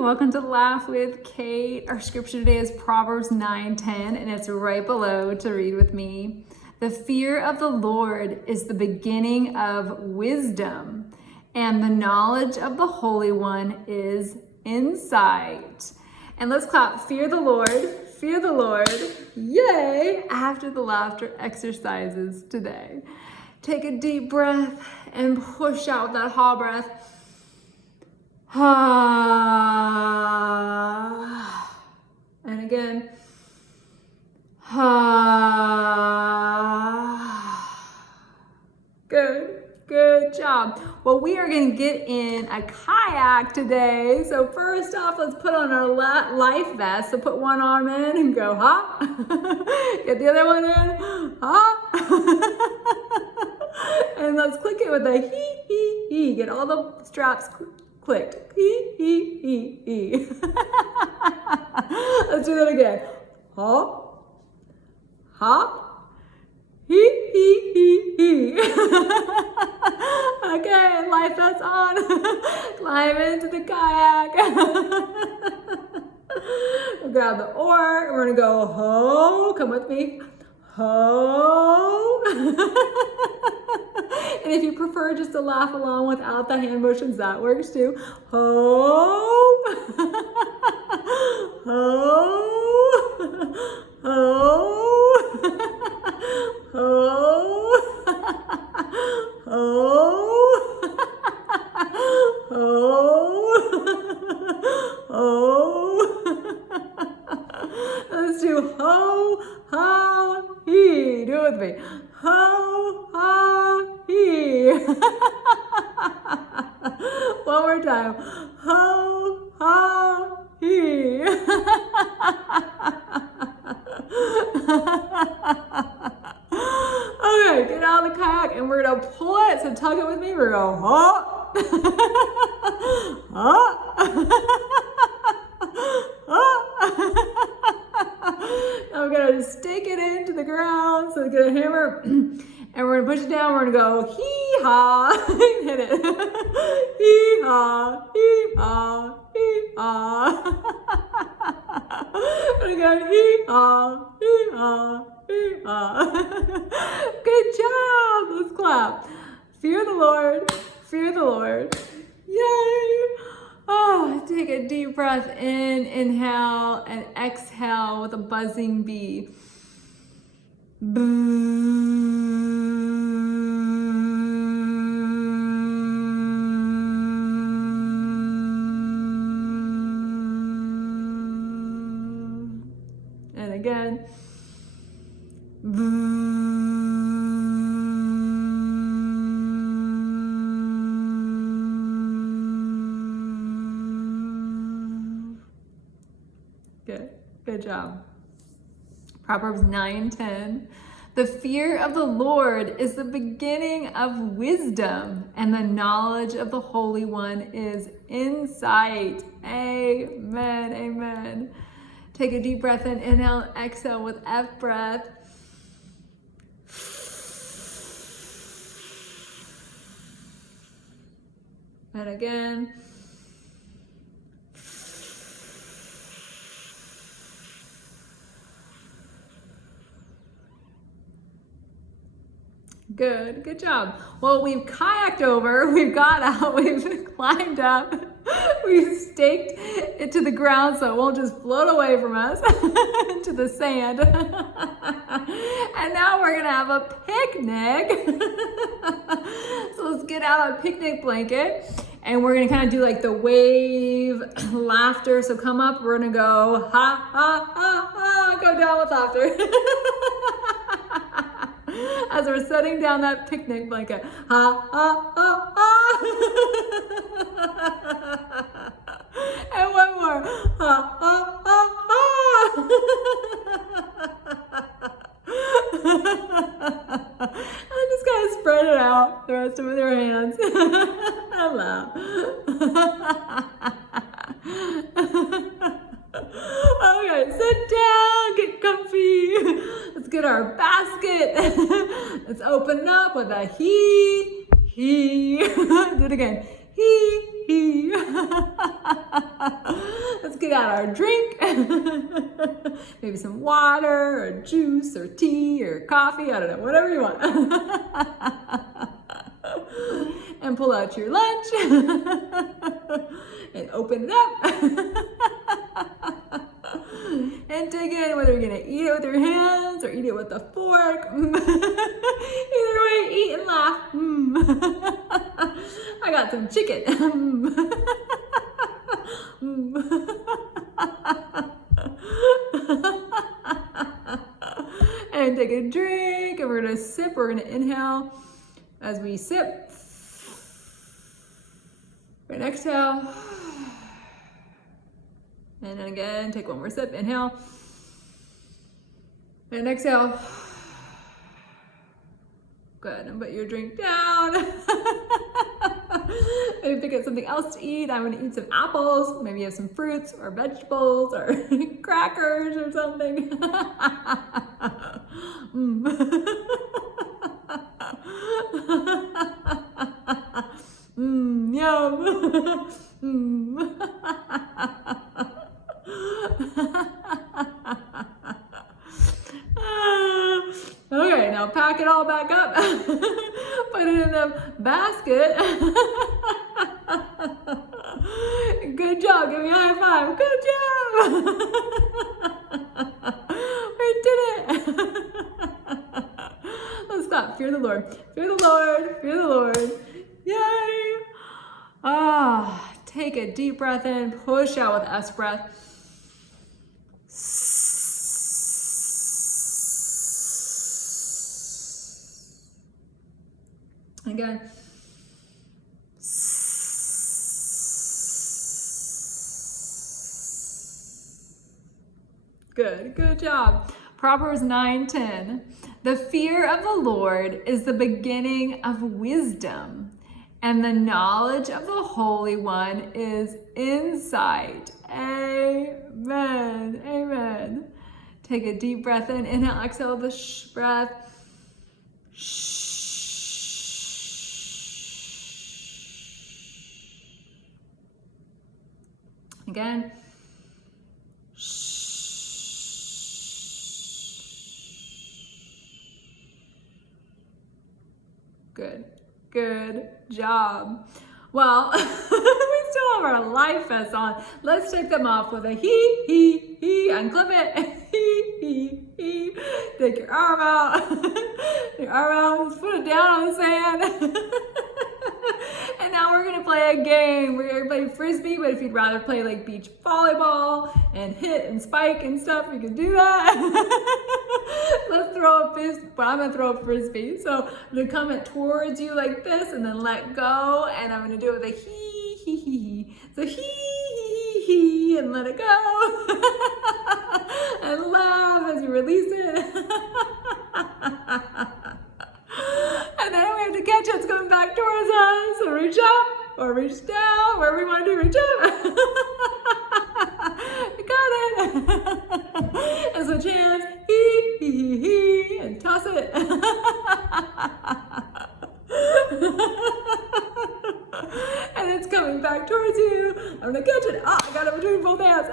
welcome to Laugh with Kate. Our scripture today is Proverbs 9:10, and it's right below to read with me. The fear of the Lord is the beginning of wisdom, and the knowledge of the Holy One is insight. And let's clap, fear the Lord, yay, after the laughter exercises today. Take a deep breath and push out that ha breath. Ha. And again. Ha. Good job. Well, we are going to get in a kayak today. So first off, let's put on our life vest. So put one arm in and go ha. Get the other one in. Ha. And let's click it with a he. Get all the straps clicked. He. Let's do that again. Ha. He. Okay, life vest on. Climb into the kayak. We'll grab the oar. We're gonna go ho. Come with me. Ho. And if you prefer just to laugh along without the hand motions, that works too. Ho. Ho. Ho. Ho. Let's do ho, ha, he. Do it with me. Ho, ha, he. One more time. Ho, ha, he. Okay, get out of the kayak and we're gonna pull it. So tug it with me. We're gonna go ha. Now we're gonna stick it into the ground. So we're gonna hammer and we're gonna push it down. We're gonna go hee-haw. Hit it. Hee-haw, hee-haw, hee-haw. We're gonna go hee-haw, hee-haw, hee-haw. Good job. Let's clap. Fear the Lord. Fear the Lord. Yay. Oh, take a deep breath in, inhale, and exhale with a buzzing bee. And again. Good job. Proverbs 9:10. The fear of the Lord is the beginning of wisdom, and the knowledge of the Holy One is insight. Amen. Amen. Take a deep breath in, inhale, and exhale with F breath. And again. Good job. Well, we've kayaked over, we've got out, we've climbed up, we've staked it to the ground so it won't just float away from us into the sand. And now we're gonna have a picnic. So let's get out a picnic blanket and we're gonna kind of do like the wave laughter. So come up, we're gonna go ha, ha, ha, ha, go down with laughter. As we're setting down that picnic blanket. Ha, ha, ha, ha. And one more. Ha, ha, ha, ha. And just kind of spread it out, the rest of it with your hands. And laugh. Okay, sit down, get comfy. Let's get our basket. Let's open up with a he. Do it again. He. get out our drink, maybe some water or juice or tea or coffee, I don't know, whatever you want. And pull out your lunch and open it up. And dig in whether you're gonna eat it with your hands or eat it with a fork. Either way, eat and laugh. I got some chicken. And take a drink, and we're gonna sip, we're gonna inhale as we sip. And exhale. And then again, take one more sip, inhale. And exhale. Good, and put your drink down. Maybe pick up something else to eat. I'm gonna eat some apples. Maybe you have some fruits or vegetables or crackers or something. Yum. Okay, now pack it all back up. Put it in the basket. Good job. Give me a high five. Good job. We did it. Let's stop. Fear the Lord. Fear the Lord. Fear the Lord. Yay. Take a deep breath in. Push out with S breath. Again. Good job. Proverbs 9:10. The fear of the Lord is the beginning of wisdom, and the knowledge of the Holy One is insight. Amen. Amen. Take a deep breath in. Inhale, exhale the breath. Again. Good job. Well, we still have our life vests on. Let's take them off with a he, unclip it. He. Take your arm out. Just put it down on the sand. And now we're gonna play a game. We're gonna play Frisbee, but if you'd rather play like beach volleyball and hit and spike and stuff, you can do that. Let's throw a fist, but I'm gonna throw a Frisbee. So I'm gonna come it towards you like this and then let go, and I'm gonna do it with a he. So he, and let it go. And laugh as you release it. And then we have to catch it. It's coming back towards us. So reach up or reach down, wherever we want to do, reach up. We got it. And so chance, he, and toss it. And it's coming back towards you. I'm gonna catch it. I got it between both hands.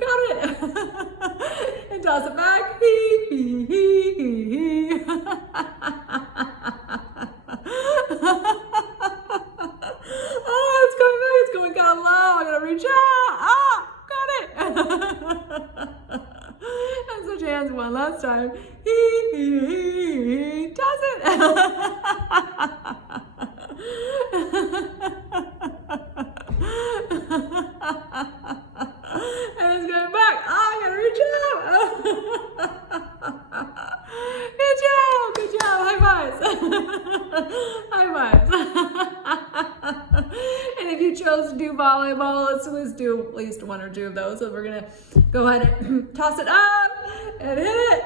Got it. And toss it back. He. Oh, it's coming back. It's going kind of low. I'm gonna reach out. Got it. And switch hands one last time. He. Toss it. And it's going back. I gotta reach out. Good job. High fives. High fives. And if you chose to do volleyball, let's do at least one or two of those. So we're gonna go ahead and toss it up and hit it.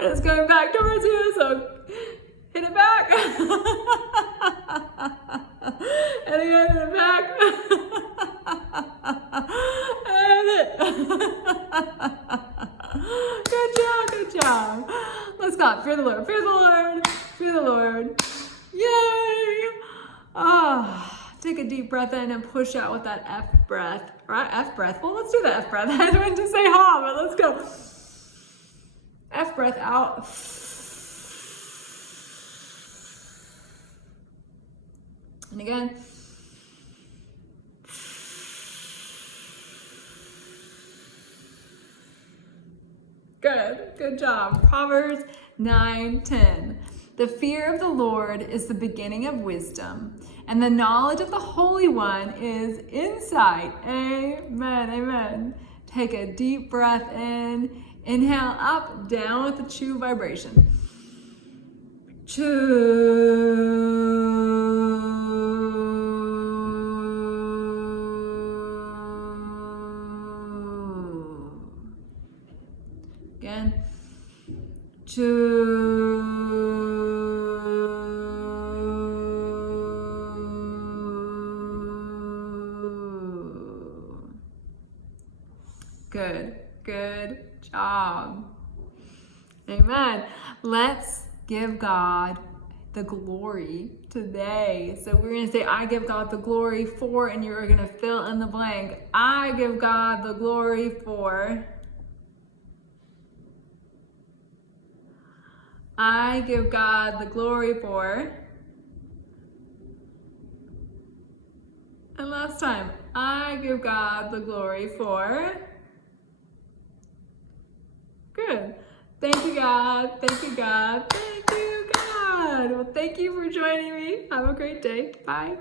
And it's going back towards you, so hit it back. And again, hit it back. And hit. Good job. Let's clap. Fear the Lord. Yay. a deep breath in and push out with that F breath. Right? F breath. Well, let's do the F breath. I went to say ha, but let's go. F breath out. And again. Good. Good job. Proverbs 9:10. The fear of the Lord is the beginning of wisdom, and the knowledge of the Holy One is insight. Amen. Amen. Take a deep breath in. Inhale up, down with the chew vibration. Again. Good. Good job. Amen. Let's give God the glory today. So we're going to say, I give God the glory for, and you're going to fill in the blank. I give God the glory for. I give God the glory for. And last time, I give God the glory for. Good. Thank you, God. Thank you, God. Thank you, God. Well, thank you for joining me. Have a great day. Bye.